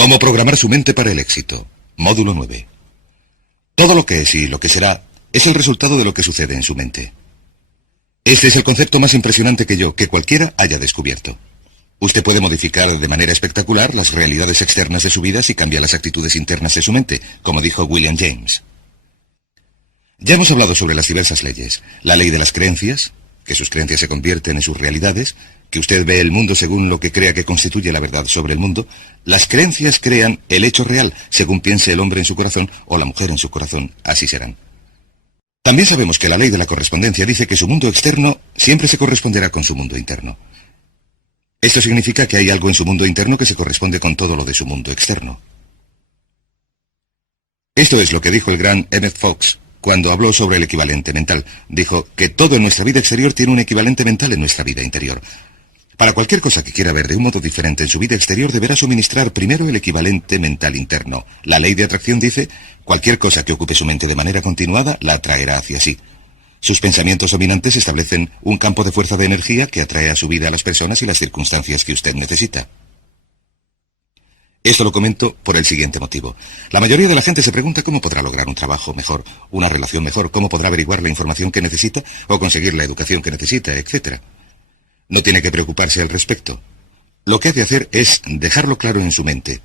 Cómo programar su mente para el éxito. Módulo 9. Todo lo que es y lo que será es el resultado de lo que sucede en su mente. Este es el concepto más impresionante que cualquiera haya descubierto. Usted puede modificar de manera espectacular las realidades externas de su vida si cambia las actitudes internas de su mente, como dijo William James. Ya hemos hablado sobre las diversas leyes. La ley de las creencias, que sus creencias se convierten en sus realidades, que usted ve el mundo según lo que crea que constituye la verdad sobre el mundo. Las creencias crean el hecho real, según piense el hombre en su corazón o la mujer en su corazón, así serán. También sabemos que la ley de la correspondencia dice que su mundo externo siempre se corresponderá con su mundo interno. Esto significa que hay algo en su mundo interno que se corresponde con todo lo de su mundo externo. Esto es lo que dijo el gran Emmett Fox cuando habló sobre el equivalente mental. Dijo que todo en nuestra vida exterior tiene un equivalente mental en nuestra vida interior. Para cualquier cosa que quiera ver de un modo diferente en su vida exterior, deberá suministrar primero el equivalente mental interno. La ley de atracción dice, cualquier cosa que ocupe su mente de manera continuada, la atraerá hacia sí. Sus pensamientos dominantes establecen un campo de fuerza de energía que atrae a su vida a las personas y las circunstancias que usted necesita. Esto lo comento por el siguiente motivo. La mayoría de la gente se pregunta cómo podrá lograr un trabajo mejor, una relación mejor, cómo podrá averiguar la información que necesita o conseguir la educación que necesita, etc. No tiene que preocuparse al respecto. Lo que ha de hacer es dejarlo claro en su mente.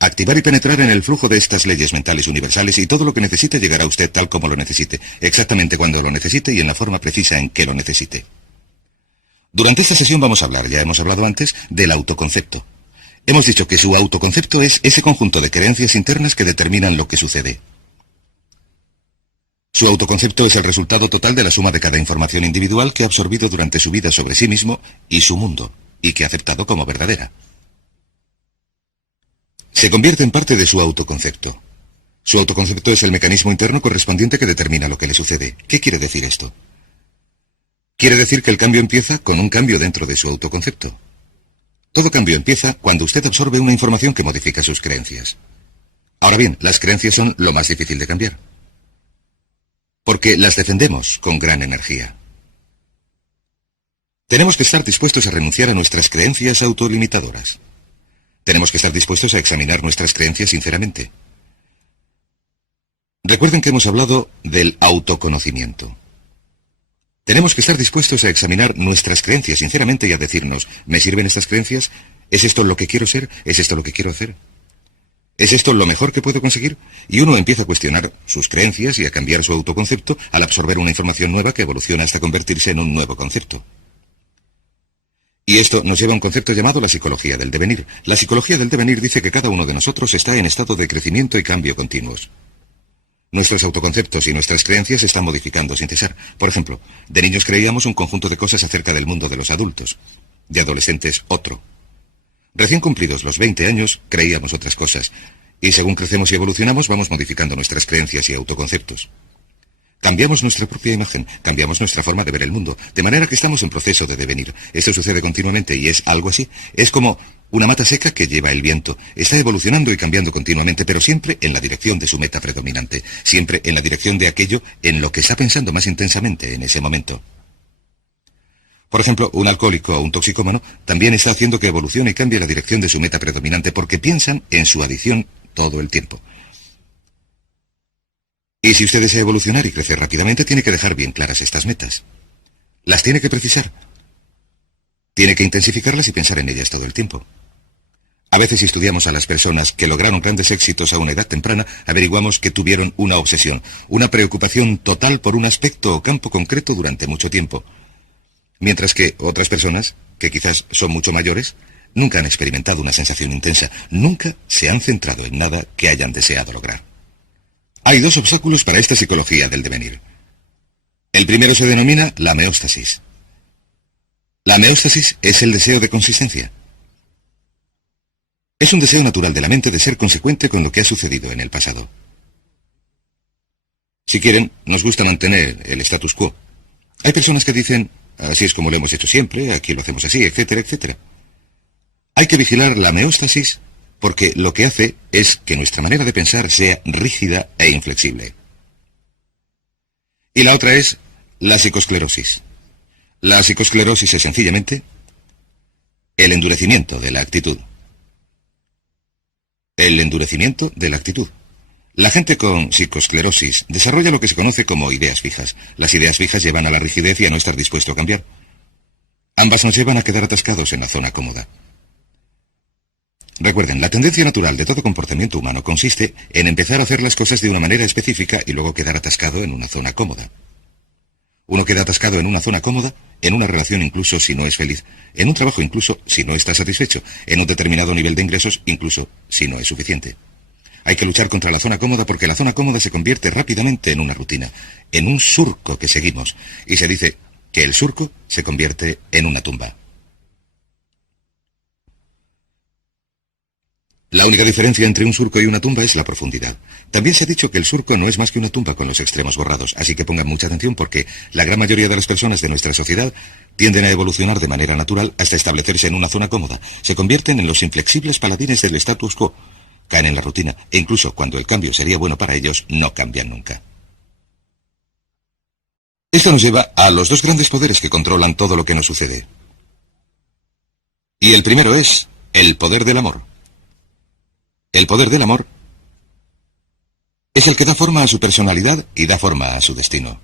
Activar y penetrar en el flujo de estas leyes mentales universales y todo lo que necesite llegará a usted tal como lo necesite, exactamente cuando lo necesite y en la forma precisa en que lo necesite. Durante esta sesión vamos a hablar, ya hemos hablado antes, del autoconcepto. Hemos dicho que su autoconcepto es ese conjunto de creencias internas que determinan lo que sucede. Su autoconcepto es el resultado total de la suma de cada información individual que ha absorbido durante su vida sobre sí mismo y su mundo, y que ha aceptado como verdadera. Se convierte en parte de su autoconcepto. Su autoconcepto es el mecanismo interno correspondiente que determina lo que le sucede. ¿Qué quiere decir esto? Quiere decir que el cambio empieza con un cambio dentro de su autoconcepto. Todo cambio empieza cuando usted absorbe una información que modifica sus creencias. Ahora bien, las creencias son lo más difícil de cambiar, porque las defendemos con gran energía. Tenemos que estar dispuestos a renunciar a nuestras creencias autolimitadoras. Tenemos que estar dispuestos a examinar nuestras creencias sinceramente. Recuerden que hemos hablado del autoconocimiento. Tenemos que estar dispuestos a examinar nuestras creencias sinceramente y a decirnos, ¿me sirven estas creencias? ¿Es esto lo que quiero ser? ¿Es esto lo que quiero hacer? ¿Es esto lo mejor que puedo conseguir? Y uno empieza a cuestionar sus creencias y a cambiar su autoconcepto al absorber una información nueva que evoluciona hasta convertirse en un nuevo concepto. Y esto nos lleva a un concepto llamado la psicología del devenir. La psicología del devenir dice que cada uno de nosotros está en estado de crecimiento y cambio continuos. Nuestros autoconceptos y nuestras creencias se están modificando sin cesar. Por ejemplo, de niños creíamos un conjunto de cosas acerca del mundo de los adultos, de adolescentes otro. Recién cumplidos los 20 años, creíamos otras cosas, y según crecemos y evolucionamos vamos modificando nuestras creencias y autoconceptos. Cambiamos nuestra propia imagen, cambiamos nuestra forma de ver el mundo, de manera que estamos en proceso de devenir. Esto sucede continuamente y es algo así. Es como una mata seca que lleva el viento. Está evolucionando y cambiando continuamente, pero siempre en la dirección de su meta predominante, siempre en la dirección de aquello en lo que está pensando más intensamente en ese momento. Por ejemplo, un alcohólico o un toxicómano también está haciendo que evolucione y cambie la dirección de su meta predominante porque piensan en su adicción todo el tiempo. Y si usted desea evolucionar y crecer rápidamente, tiene que dejar bien claras estas metas. Las tiene que precisar. Tiene que intensificarlas y pensar en ellas todo el tiempo. A veces si estudiamos a las personas que lograron grandes éxitos a una edad temprana, averiguamos que tuvieron una obsesión, una preocupación total por un aspecto o campo concreto durante mucho tiempo. Mientras que otras personas, que quizás son mucho mayores, nunca han experimentado una sensación intensa, nunca se han centrado en nada que hayan deseado lograr. Hay dos obstáculos para esta psicología del devenir. El primero se denomina la meóstasis. La meóstasis es el deseo de consistencia. Es un deseo natural de la mente de ser consecuente con lo que ha sucedido en el pasado. Si quieren, nos gusta mantener el status quo. Hay personas que dicen, así es como lo hemos hecho siempre, aquí lo hacemos así, etcétera, etcétera. Hay que vigilar la meóstasis porque lo que hace es que nuestra manera de pensar sea rígida e inflexible. Y la otra es la psicosclerosis. La psicosclerosis es sencillamente el endurecimiento de la actitud. el endurecimiento de la actitud. La gente con psicoesclerosis desarrolla lo que se conoce como ideas fijas. Las ideas fijas llevan a la rigidez y a no estar dispuesto a cambiar. Ambas nos llevan a quedar atascados en la zona cómoda. Recuerden, la tendencia natural de todo comportamiento humano consiste en empezar a hacer las cosas de una manera específica y luego quedar atascado en una zona cómoda. Uno queda atascado en una zona cómoda, en una relación incluso si no es feliz, en un trabajo incluso si no está satisfecho, en un determinado nivel de ingresos incluso si no es suficiente. Hay que luchar contra la zona cómoda porque la zona cómoda se convierte rápidamente en una rutina, en un surco que seguimos, y se dice que el surco se convierte en una tumba. La única diferencia entre un surco y una tumba es la profundidad. También se ha dicho que el surco no es más que una tumba con los extremos borrados, así que pongan mucha atención porque la gran mayoría de las personas de nuestra sociedad tienden a evolucionar de manera natural hasta establecerse en una zona cómoda. Se convierten en los inflexibles paladines del status quo, caen en la rutina e incluso cuando el cambio sería bueno para ellos, no cambian nunca. Esto nos lleva a los dos grandes poderes que controlan todo lo que nos sucede. Y el primero es el poder del amor. El poder del amor es el que da forma a su personalidad y da forma a su destino.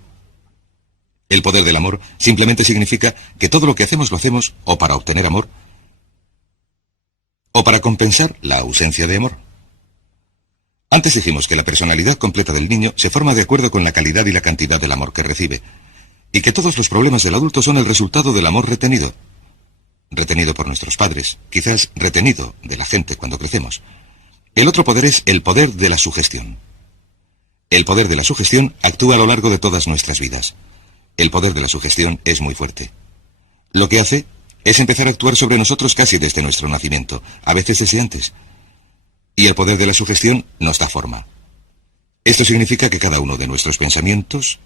El poder del amor simplemente significa que todo lo que hacemos lo hacemos o para obtener amor o para compensar la ausencia de amor. Antes dijimos que la personalidad completa del niño se forma de acuerdo con la calidad y la cantidad del amor que recibe, y que todos los problemas del adulto son el resultado del amor retenido. Retenido por nuestros padres, quizás retenido de la gente cuando crecemos. El otro poder es el poder de la sugestión. El poder de la sugestión actúa a lo largo de todas nuestras vidas. El poder de la sugestión es muy fuerte. Lo que hace es empezar a actuar sobre nosotros casi desde nuestro nacimiento, a veces desde antes. Y el poder de la sugestión nos da forma. Esto significa que cada uno de nuestros pensamientos,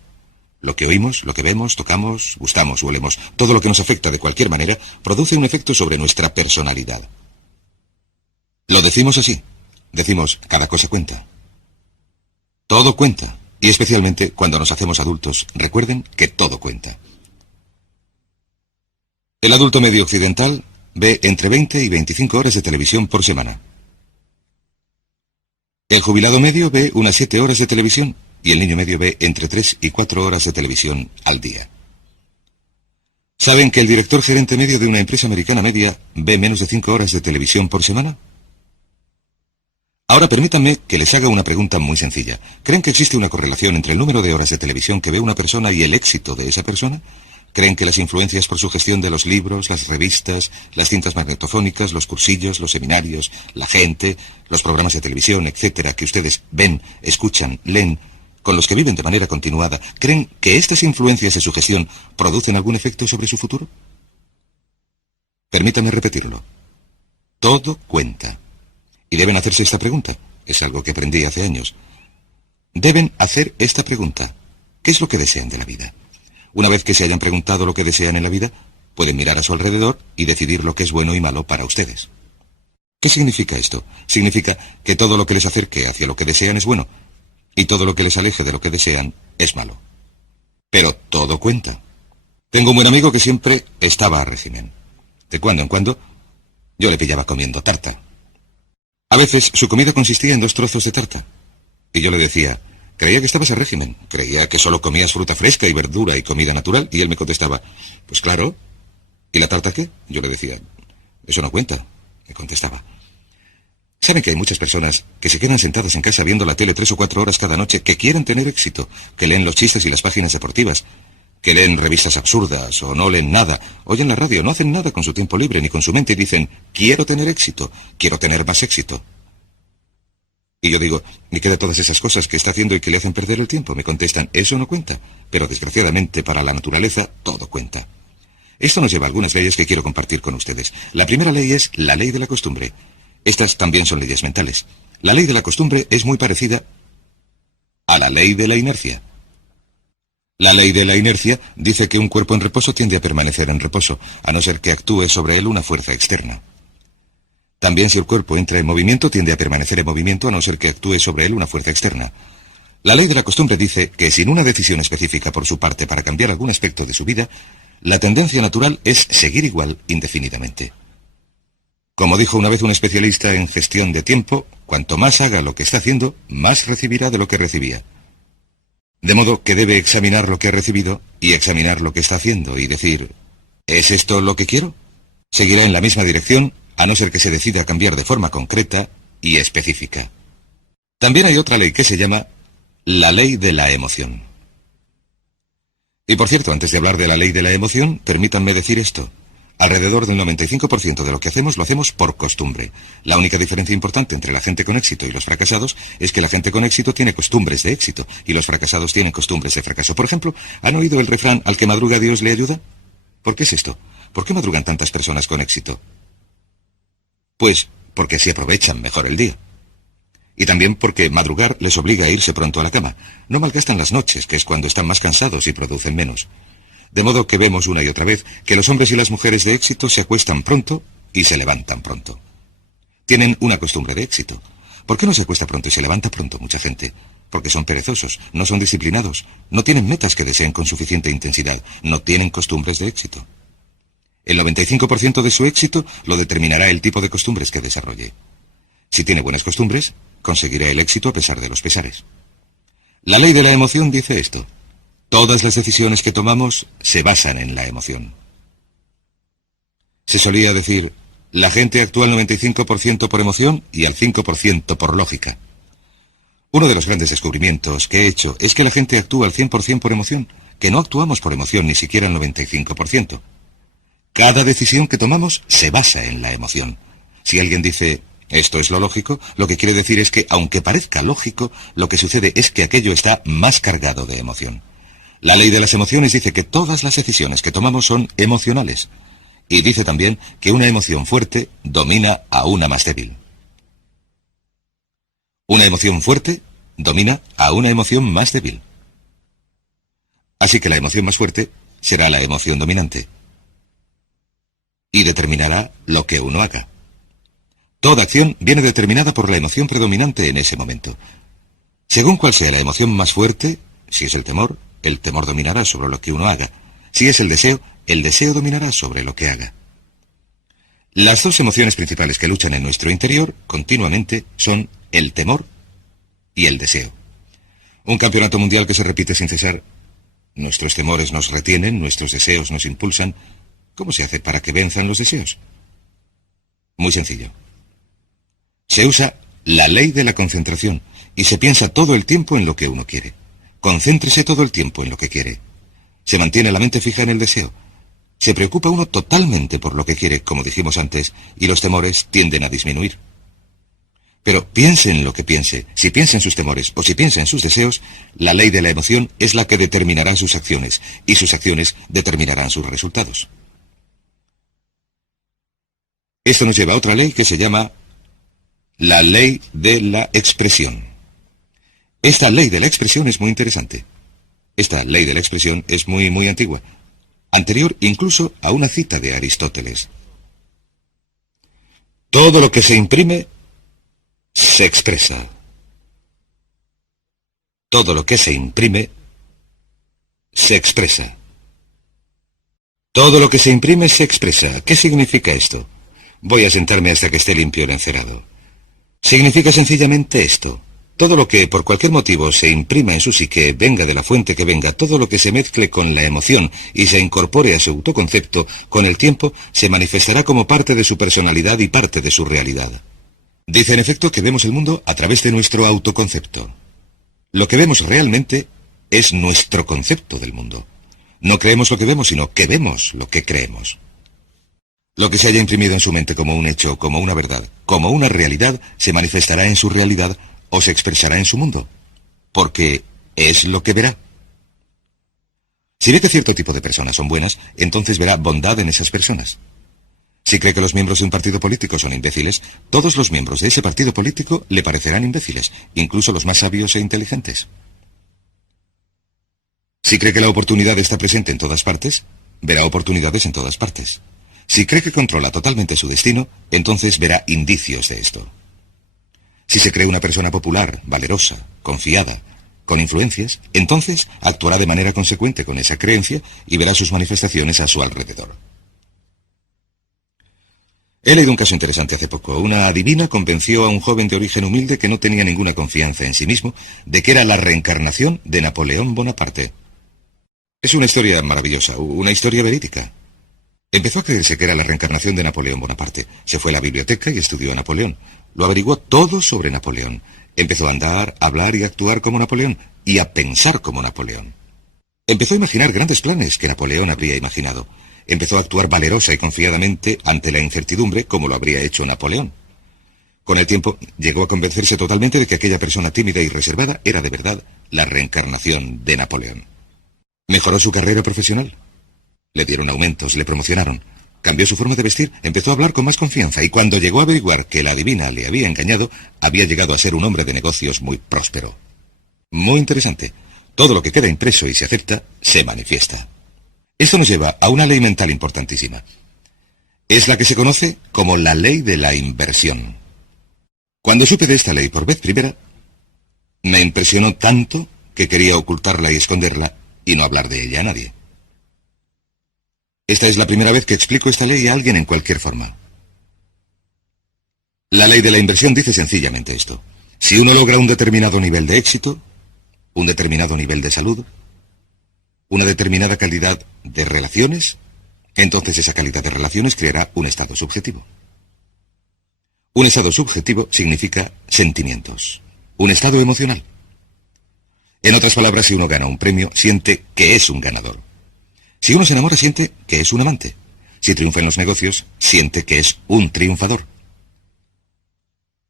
lo que oímos, lo que vemos, tocamos, gustamos o olemos, todo lo que nos afecta de cualquier manera, produce un efecto sobre nuestra personalidad. Lo decimos así. Decimos, cada cosa cuenta. Todo cuenta. Y especialmente cuando nos hacemos adultos, recuerden que todo cuenta. El adulto medio occidental ve entre 20 y 25 horas de televisión por semana. El jubilado medio ve unas 7 horas de televisión y el niño medio ve entre 3 y 4 horas de televisión al día. ¿Saben que el director gerente medio de una empresa americana media ve menos de 5 horas de televisión por semana? Ahora permítanme que les haga una pregunta muy sencilla. ¿Creen que existe una correlación entre el número de horas de televisión que ve una persona y el éxito de esa persona? ¿Creen que las influencias por su gestión de los libros, las revistas, las cintas magnetofónicas, los cursillos, los seminarios, la gente, los programas de televisión, etcétera, que ustedes ven, escuchan, leen, con los que viven de manera continuada, creen que estas influencias de su gestión producen algún efecto sobre su futuro? Permítame repetirlo. Todo cuenta. Y deben hacerse esta pregunta. Es algo que aprendí hace años. Deben hacer esta pregunta. ¿Qué es lo que desean de la vida? Una vez que se hayan preguntado lo que desean en la vida, pueden mirar a su alrededor y decidir lo que es bueno y malo para ustedes. ¿Qué significa esto? Significa que todo lo que les acerque hacia lo que desean es bueno, y todo lo que les aleje de lo que desean es malo. Pero todo cuenta. Tengo un buen amigo que siempre estaba a régimen. De cuando en cuando, yo le pillaba comiendo tarta. A veces su comida consistía en 2 trozos de tarta. Y yo le decía, creía que estabas a régimen, creía que solo comías fruta fresca y verdura y comida natural, y él me contestaba, pues claro. ¿Y la tarta qué? Yo le decía, eso no cuenta, me contestaba. ¿Saben que hay muchas personas que se quedan sentadas en casa viendo la tele 3 o 4 horas cada noche, que quieren tener éxito, que leen los chistes y las páginas deportivas, que leen revistas absurdas o no leen nada, oyen la radio, no hacen nada con su tiempo libre ni con su mente y dicen, quiero tener éxito, quiero tener más éxito? Y yo digo, ¿y qué de todas esas cosas que está haciendo y que le hacen perder el tiempo? Me contestan, eso no cuenta, pero desgraciadamente para la naturaleza todo cuenta. Esto nos lleva a algunas leyes que quiero compartir con ustedes. La primera ley es la ley de la costumbre. Estas también son leyes mentales. La ley de la costumbre es muy parecida a la ley de la inercia. La ley de la inercia dice que un cuerpo en reposo tiende a permanecer en reposo, a no ser que actúe sobre él una fuerza externa. También si el cuerpo entra en movimiento, tiende a permanecer en movimiento, a no ser que actúe sobre él una fuerza externa. La ley de la costumbre dice que sin una decisión específica por su parte para cambiar algún aspecto de su vida, la tendencia natural es seguir igual indefinidamente. Como dijo una vez un especialista en gestión de tiempo, Cuanto más haga lo que está haciendo, más recibirá de lo que recibía. De modo que debe examinar lo que ha recibido y examinar lo que está haciendo y decir, ¿es esto lo que quiero? Seguirá en la misma dirección, a no ser que se decida a cambiar de forma concreta y específica. También hay otra ley que se llama la ley de la emoción. Y por cierto, antes de hablar de la ley de la emoción, permítanme decir esto. Alrededor del 95% de lo que hacemos lo hacemos por costumbre. La única diferencia importante entre la gente con éxito y los fracasados es que la gente con éxito tiene costumbres de éxito y los fracasados tienen costumbres de fracaso. Por ejemplo, ¿han oído el refrán al que madruga Dios le ayuda? ¿Por qué es esto? ¿Por qué madrugan tantas personas con éxito? Pues porque así aprovechan mejor el día. Y también porque madrugar les obliga a irse pronto a la cama. No malgastan las noches, que es cuando están más cansados y producen menos. De modo que vemos una y otra vez que los hombres y las mujeres de éxito se acuestan pronto y se levantan pronto. Tienen una costumbre de éxito. ¿Por qué no se acuesta pronto y se levanta pronto mucha gente? Porque son perezosos, no son disciplinados, no tienen metas que deseen con suficiente intensidad, no tienen costumbres de éxito. El 95% de su éxito lo determinará el tipo de costumbres que desarrolle. Si tiene buenas costumbres, conseguirá el éxito a pesar de los pesares. La ley de la emoción dice esto. Todas las decisiones que tomamos se basan en la emoción. Se solía decir, la gente actúa al 95% por emoción y al 5% por lógica. Uno de los grandes descubrimientos que he hecho es que la gente actúa al 100% por emoción, que no actuamos por emoción ni siquiera al 95%. Cada decisión que tomamos se basa en la emoción. Si alguien dice, esto es lo lógico, lo que quiere decir es que, aunque parezca lógico, lo que sucede es que aquello está más cargado de emoción. La ley de las emociones dice que todas las decisiones que tomamos son emocionales. Y dice también que una emoción fuerte domina a una más débil. Una emoción fuerte domina a una emoción más débil. Así que la emoción más fuerte será la emoción dominante. Y determinará lo que uno haga. Toda acción viene determinada por la emoción predominante en ese momento. Según cuál sea la emoción más fuerte, si es el temor dominará sobre lo que uno haga. Si es el deseo dominará sobre lo que haga. Las dos emociones principales que luchan en nuestro interior continuamente son el temor y el deseo. Un campeonato mundial que se repite sin cesar. Nuestros temores nos retienen, nuestros deseos nos impulsan. ¿Cómo se hace para que venzan los deseos? Muy sencillo. Se usa la ley de la concentración y se piensa todo el tiempo en lo que uno quiere. Concéntrese todo el tiempo en lo que quiere. Se mantiene la mente fija en el deseo. Se preocupa uno totalmente por lo que quiere, como dijimos antes, y los temores tienden a disminuir. Pero piense en lo que piense, si piensa en sus temores o si piensa en sus deseos, la ley de la emoción es la que determinará sus acciones, y sus acciones determinarán sus resultados. Esto nos lleva a otra ley que se llama la ley de la expresión. Esta ley de la expresión es muy interesante. Esta ley de la expresión es muy antigua, anterior incluso a una cita de Aristóteles. Todo lo que se imprime se expresa. Todo lo que se imprime se expresa. Todo lo que se imprime se expresa. ¿Qué significa esto? Voy a sentarme hasta que esté limpio el encerado. Significa sencillamente esto. Todo lo que por cualquier motivo se imprima en su psique, venga de la fuente que venga, todo lo que se mezcle con la emoción y se incorpore a su autoconcepto, con el tiempo se manifestará como parte de su personalidad y parte de su realidad. Dice en efecto que vemos el mundo a través de nuestro autoconcepto. Lo que vemos realmente es nuestro concepto del mundo. No creemos lo que vemos, sino que vemos lo que creemos. Lo que se haya imprimido en su mente como un hecho, como una verdad, como una realidad, se manifestará en su realidad o se expresará en su mundo, porque es lo que verá. Si ve que cierto tipo de personas son buenas, entonces verá bondad en esas personas. Si cree que los miembros de un partido político son imbéciles, todos los miembros de ese partido político le parecerán imbéciles, incluso los más sabios e inteligentes. Si cree que la oportunidad está presente en todas partes, verá oportunidades en todas partes. Si cree que controla totalmente su destino, entonces verá indicios de esto. Si se cree una persona popular, valerosa, confiada, con influencias, entonces actuará de manera consecuente con esa creencia y verá sus manifestaciones a su alrededor. He leído un caso interesante hace poco. Una adivina convenció a un joven de origen humilde que no tenía ninguna confianza en sí mismo de que era la reencarnación de Napoleón Bonaparte. Es una historia maravillosa, una historia verídica. Empezó a creerse que era la reencarnación de Napoleón Bonaparte. Se fue a la biblioteca y estudió a Napoleón. Lo averiguó todo sobre Napoleón. Empezó a andar, a hablar y a actuar como Napoleón, y a pensar como Napoleón. Empezó a imaginar grandes planes que Napoleón habría imaginado. Empezó a actuar valerosa y confiadamente ante la incertidumbre como lo habría hecho Napoleón. Con el tiempo llegó a convencerse totalmente de que aquella persona tímida y reservada era de verdad la reencarnación de Napoleón. Mejoró su carrera profesional. Le dieron aumentos, le promocionaron. Cambió su forma de vestir, empezó a hablar con más confianza y cuando llegó a averiguar que la adivina le había engañado, había llegado a ser un hombre de negocios muy próspero. Muy interesante. Todo lo que queda impreso y se acepta, se manifiesta. Esto nos lleva a una ley mental importantísima. Es la que se conoce como la ley de la inversión. Cuando supe de esta ley por vez primera, me impresionó tanto que quería ocultarla y esconderla y no hablar de ella a nadie. Esta es la primera vez que explico esta ley a alguien en cualquier forma. La ley de la inversión dice sencillamente esto. Si uno logra un determinado nivel de éxito, un determinado nivel de salud, una determinada calidad de relaciones, entonces esa calidad de relaciones creará un estado subjetivo. Un estado subjetivo significa sentimientos, un estado emocional. En otras palabras, si uno gana un premio, siente que es un ganador. Si uno se enamora, siente que es un amante. Si triunfa en los negocios, siente que es un triunfador.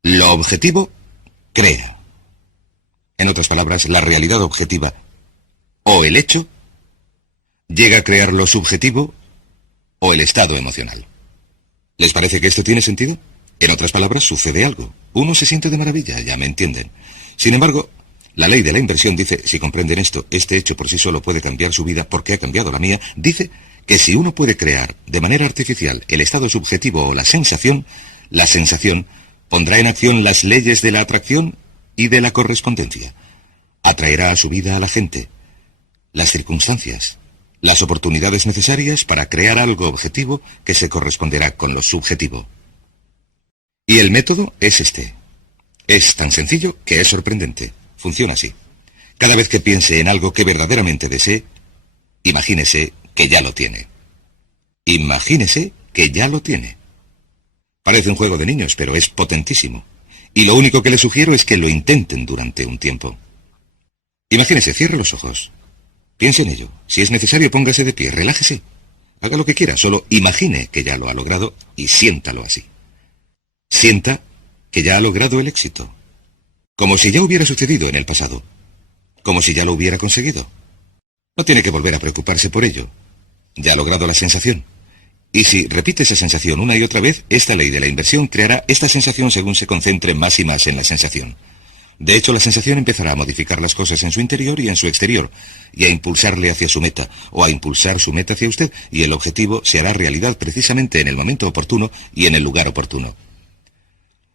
Lo objetivo crea. En otras palabras, la realidad objetiva o el hecho llega a crear lo subjetivo o el estado emocional. ¿Les parece que esto tiene sentido? En otras palabras, sucede algo. Uno se siente de maravilla, ya me entienden. Sin embargo, la ley de la inversión dice, si comprenden esto, este hecho por sí solo puede cambiar su vida porque ha cambiado la mía, dice que si uno puede crear de manera artificial el estado subjetivo o la sensación pondrá en acción las leyes de la atracción y de la correspondencia. Atraerá a su vida a la gente, las circunstancias, las oportunidades necesarias para crear algo objetivo que se corresponderá con lo subjetivo. Y el método es este. Es tan sencillo que es sorprendente. Funciona así. Cada vez que piense en algo que verdaderamente desee, imagínese que ya lo tiene. Imagínese que ya lo tiene. Parece un juego de niños, pero es potentísimo. Y lo único que les sugiero es que lo intenten durante un tiempo. Imagínese, cierre los ojos. Piense en ello. Si es necesario, póngase de pie, relájese. Haga lo que quiera, solo imagine que ya lo ha logrado y siéntalo así. Sienta que ya ha logrado el éxito. Como si ya hubiera sucedido en el pasado. Como si ya lo hubiera conseguido. No tiene que volver a preocuparse por ello. Ya ha logrado la sensación. Y si repite esa sensación una y otra vez, esta ley de la inversión creará esta sensación según se concentre más y más en la sensación. De hecho, la sensación empezará a modificar las cosas en su interior y en su exterior, y a impulsarle hacia su meta, o a impulsar su meta hacia usted, y el objetivo se hará realidad precisamente en el momento oportuno y en el lugar oportuno.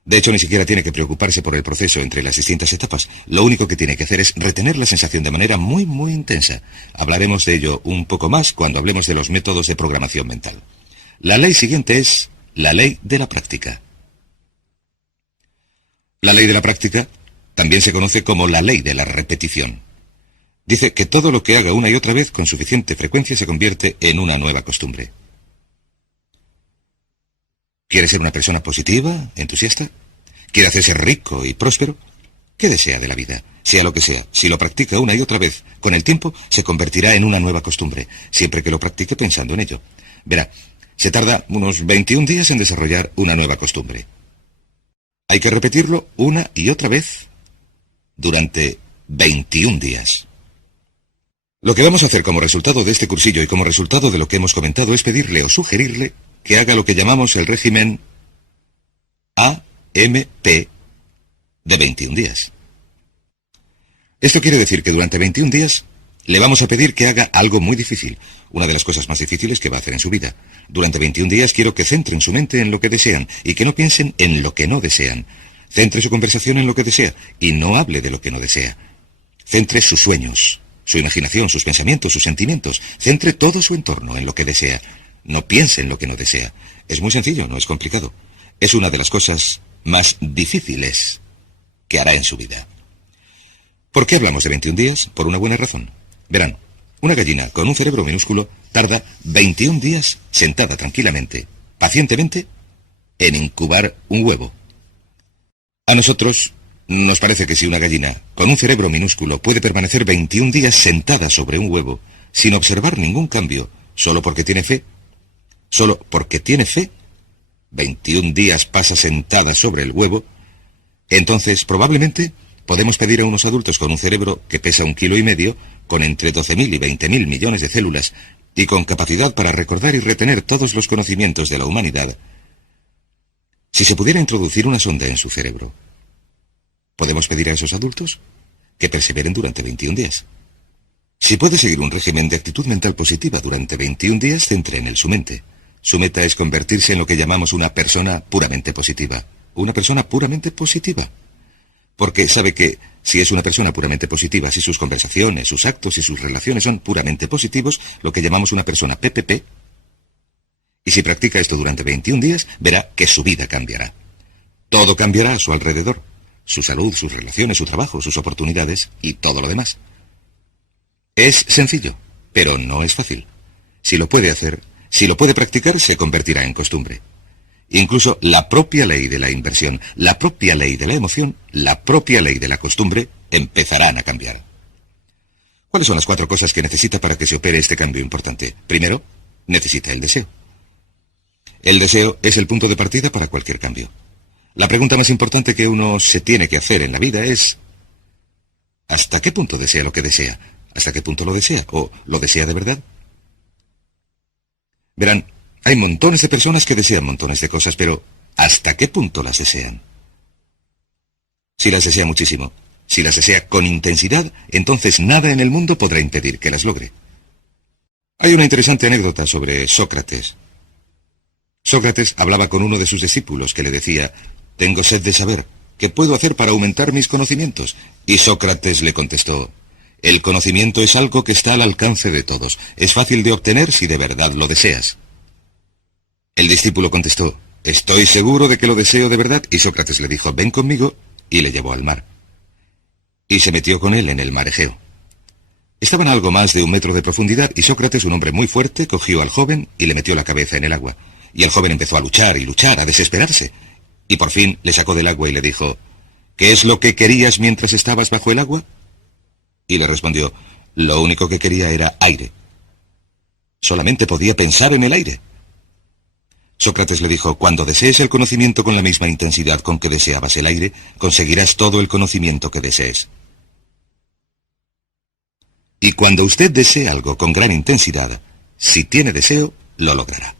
De hecho, ni siquiera tiene que preocuparse por el proceso entre las distintas etapas. Lo único que tiene que hacer es retener la sensación de manera muy, muy intensa. Hablaremos de ello un poco más cuando hablemos de los métodos de programación mental. La ley siguiente es la ley de la práctica. La ley de la práctica también se conoce como la ley de la repetición. Dice que todo lo que haga una y otra vez con suficiente frecuencia se convierte en una nueva costumbre. ¿Quiere ser una persona positiva, entusiasta? ¿Quiere hacerse rico y próspero? ¿Qué desea de la vida? Sea lo que sea, si lo practica una y otra vez, con el tiempo se convertirá en una nueva costumbre, siempre que lo practique pensando en ello. Verá, se tarda unos 21 días en desarrollar una nueva costumbre. Hay que repetirlo una y otra vez durante 21 días. Lo que vamos a hacer como resultado de este cursillo y como resultado de lo que hemos comentado es pedirle o sugerirle que haga lo que llamamos el régimen AMP de 21 días. Esto quiere decir que durante 21 días le vamos a pedir que haga algo muy difícil, una de las cosas más difíciles que va a hacer en su vida. Durante 21 días quiero que centren su mente en lo que desean y que no piensen en lo que no desean. Centre su conversación en lo que desea y no hable de lo que no desea. Centre sus sueños, su imaginación, sus pensamientos, sus sentimientos. Centre todo su entorno en lo que desea. No piense en lo que no desea. Es muy sencillo, no es complicado. Es una de las cosas más difíciles que hará en su vida. ¿Por qué hablamos de 21 días? Por una buena razón. Verán, una gallina con un cerebro minúsculo tarda 21 días sentada tranquilamente, pacientemente, en incubar un huevo. A nosotros nos parece que si una gallina con un cerebro minúsculo puede permanecer 21 días sentada sobre un huevo sin observar ningún cambio, solo porque tiene fe, 21 días pasa sentada sobre el huevo, entonces probablemente podemos pedir a unos adultos con un cerebro que pesa 1,5 kilos, con entre 12.000 y 20.000 millones de células y con capacidad para recordar y retener todos los conocimientos de la humanidad. Si se pudiera introducir una sonda en su cerebro, podemos pedir a esos adultos que perseveren durante 21 días. Si puede seguir un régimen de actitud mental positiva durante 21 días, centre en él su mente. Su meta es convertirse en lo que llamamos una persona puramente positiva. Una persona puramente positiva. Porque sabe que si es una persona puramente positiva, si sus conversaciones, sus actos y sus relaciones son puramente positivos, lo que llamamos una persona PPP, y si practica esto durante 21 días, verá que su vida cambiará. Todo cambiará a su alrededor. Su salud, sus relaciones, su trabajo, sus oportunidades y todo lo demás. Es sencillo, pero no es fácil. Si lo puede hacer, si lo puede practicar, se convertirá en costumbre. Incluso la propia ley de la inversión, la propia ley de la emoción, la propia ley de la costumbre empezarán a cambiar. ¿Cuáles son las 4 cosas que necesita para que se opere este cambio importante? Primero, necesita el deseo. El deseo es el punto de partida para cualquier cambio. La pregunta más importante que uno se tiene que hacer en la vida es: ¿hasta qué punto desea lo que desea? ¿Hasta qué punto lo desea? ¿O lo desea de verdad? Verán, hay montones de personas que desean montones de cosas, pero ¿hasta qué punto las desean? Si las desea muchísimo, si las desea con intensidad, entonces nada en el mundo podrá impedir que las logre. Hay una interesante anécdota sobre Sócrates. Sócrates hablaba con uno de sus discípulos que le decía: «Tengo sed de saber, ¿qué puedo hacer para aumentar mis conocimientos?». Y Sócrates le contestó: «El conocimiento es algo que está al alcance de todos. Es fácil de obtener si de verdad lo deseas». El discípulo contestó: «Estoy seguro de que lo deseo de verdad». Y Sócrates le dijo: «Ven conmigo», y le llevó al mar. Y se metió con él en el mar Egeo. Estaban a algo más de 1 metro de profundidad, y Sócrates, un hombre muy fuerte, cogió al joven y le metió la cabeza en el agua. Y el joven empezó a luchar y luchar, a desesperarse. Y por fin le sacó del agua y le dijo: «¿Qué es lo que querías mientras estabas bajo el agua?». Y le respondió: «Lo único que quería era aire. Solamente podía pensar en el aire». Sócrates le dijo: «Cuando desees el conocimiento con la misma intensidad con que deseabas el aire, conseguirás todo el conocimiento que desees». Y cuando usted desee algo con gran intensidad, si tiene deseo, lo logrará.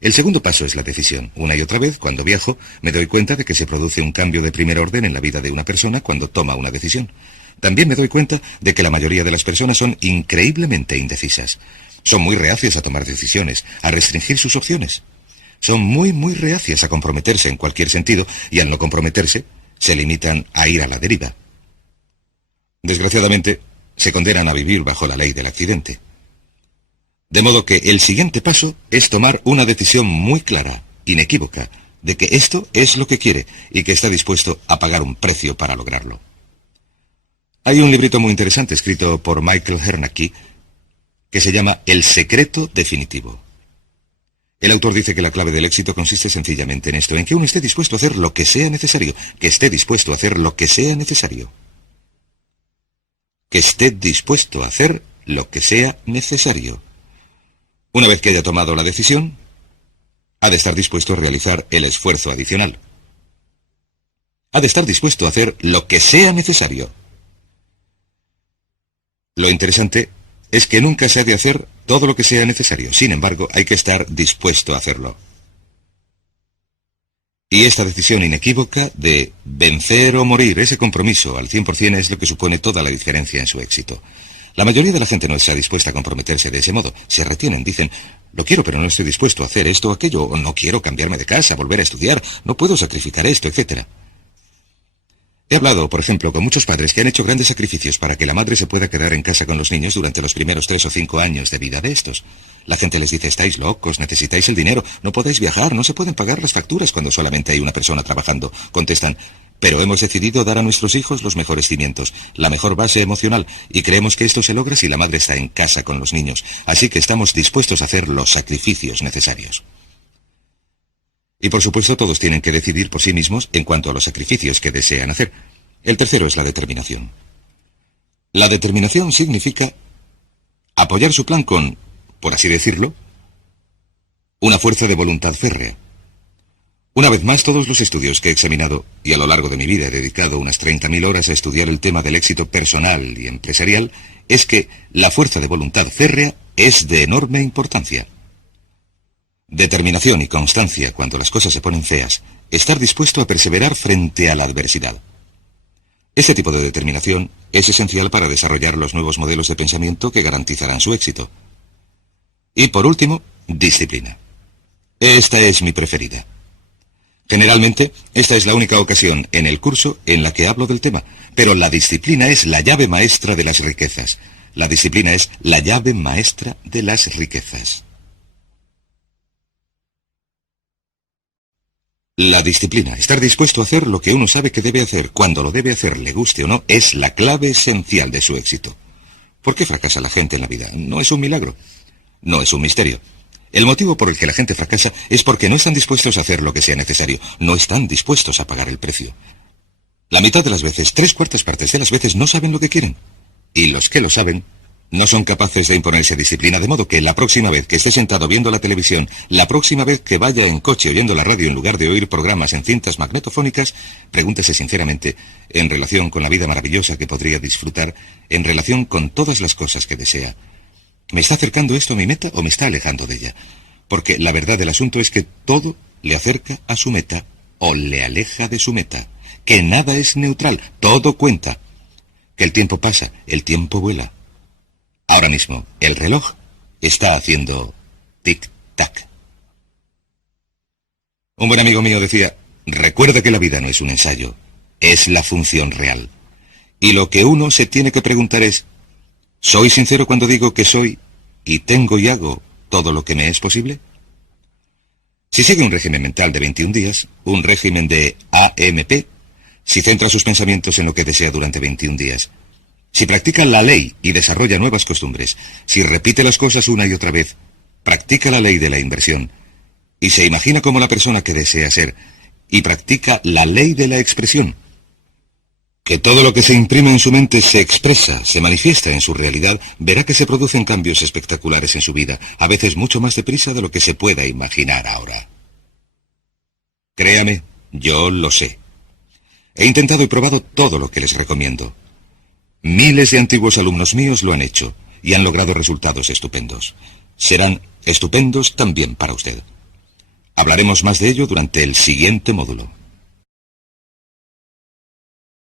El segundo paso es la decisión. Una y otra vez, cuando viajo, me doy cuenta de que se produce un cambio de primer orden en la vida de una persona cuando toma una decisión. También me doy cuenta de que la mayoría de las personas son increíblemente indecisas. Son muy reacias a tomar decisiones, a restringir sus opciones. Son muy reacias a comprometerse en cualquier sentido, y al no comprometerse, se limitan a ir a la deriva. Desgraciadamente, se condenan a vivir bajo la ley del accidente. De modo que el siguiente paso es tomar una decisión muy clara, inequívoca, de que esto es lo que quiere y que está dispuesto a pagar un precio para lograrlo. Hay un librito muy interesante escrito por Michael Hernacki que se llama El secreto definitivo. El autor dice que la clave del éxito consiste sencillamente en esto, en que uno esté dispuesto a hacer lo que sea necesario, que esté dispuesto a hacer lo que sea necesario. Que esté dispuesto a hacer lo que sea necesario. Una vez que haya tomado la decisión, ha de estar dispuesto a realizar el esfuerzo adicional. Ha de estar dispuesto a hacer lo que sea necesario. Lo interesante es que nunca se ha de hacer todo lo que sea necesario. Sin embargo, hay que estar dispuesto a hacerlo. Y esta decisión inequívoca de vencer o morir, ese compromiso al 100% es lo que supone toda la diferencia en su éxito. La mayoría de la gente no está dispuesta a comprometerse de ese modo. Se retienen, dicen: «Lo quiero, pero no estoy dispuesto a hacer esto o aquello», o «no quiero cambiarme de casa, volver a estudiar, no puedo sacrificar esto», etc. He hablado, por ejemplo, con muchos padres que han hecho grandes sacrificios para que la madre se pueda quedar en casa con los niños durante los primeros 3 o 5 años de vida de estos. La gente les dice, estáis locos, necesitáis el dinero, no podéis viajar, no se pueden pagar las facturas cuando solamente hay una persona trabajando. Contestan, pero hemos decidido dar a nuestros hijos los mejores cimientos, la mejor base emocional, y creemos que esto se logra si la madre está en casa con los niños, así que estamos dispuestos a hacer los sacrificios necesarios. Y por supuesto todos tienen que decidir por sí mismos en cuanto a los sacrificios que desean hacer. El tercero es la determinación. La determinación significa apoyar su plan con, por así decirlo, una fuerza de voluntad férrea. Una vez más, todos los estudios que he examinado, y a lo largo de mi vida he dedicado unas 30.000 horas a estudiar el tema del éxito personal y empresarial, es que la fuerza de voluntad férrea es de enorme importancia. Determinación y constancia cuando las cosas se ponen feas, estar dispuesto a perseverar frente a la adversidad. Este tipo de determinación es esencial para desarrollar los nuevos modelos de pensamiento que garantizarán su éxito. Y por último, disciplina. Esta es mi preferida. Generalmente, esta es la única ocasión en el curso en la que hablo del tema, pero la disciplina es la llave maestra de las riquezas. La disciplina es la llave maestra de las riquezas. La disciplina, estar dispuesto a hacer lo que uno sabe que debe hacer, cuando lo debe hacer, le guste o no, es la clave esencial de su éxito. ¿Por qué fracasa la gente en la vida? No es un milagro, no es un misterio. El motivo por el que la gente fracasa es porque no están dispuestos a hacer lo que sea necesario, no están dispuestos a pagar el precio. La mitad de las veces, 3/4 partes de las veces, no saben lo que quieren. Y los que lo saben, no son capaces de imponerse disciplina, de modo que la próxima vez que esté sentado viendo la televisión, la próxima vez que vaya en coche oyendo la radio en lugar de oír programas en cintas magnetofónicas, pregúntese sinceramente, en relación con la vida maravillosa que podría disfrutar, en relación con todas las cosas que desea, ¿me está acercando esto a mi meta o me está alejando de ella? Porque la verdad del asunto es que todo le acerca a su meta o le aleja de su meta, que nada es neutral, todo cuenta, que el tiempo pasa, el tiempo vuela. Ahora mismo, el reloj está haciendo tic-tac. Un buen amigo mío decía, recuerda que la vida no es un ensayo, es la función real. Y lo que uno se tiene que preguntar es, ¿soy sincero cuando digo que soy y tengo y hago todo lo que me es posible? Si sigue un régimen mental de 21 días, un régimen de AMP, si centra sus pensamientos en lo que desea durante 21 días, si practica la ley y desarrolla nuevas costumbres, si repite las cosas una y otra vez, practica la ley de la inversión, y se imagina como la persona que desea ser, y practica la ley de la expresión, que todo lo que se imprime en su mente se expresa, se manifiesta en su realidad, verá que se producen cambios espectaculares en su vida, a veces mucho más deprisa de lo que se pueda imaginar ahora. Créame, yo lo sé. He intentado y probado todo lo que les recomiendo. Miles de antiguos alumnos míos lo han hecho y han logrado resultados estupendos. Serán estupendos también para usted. Hablaremos más de ello durante el siguiente módulo.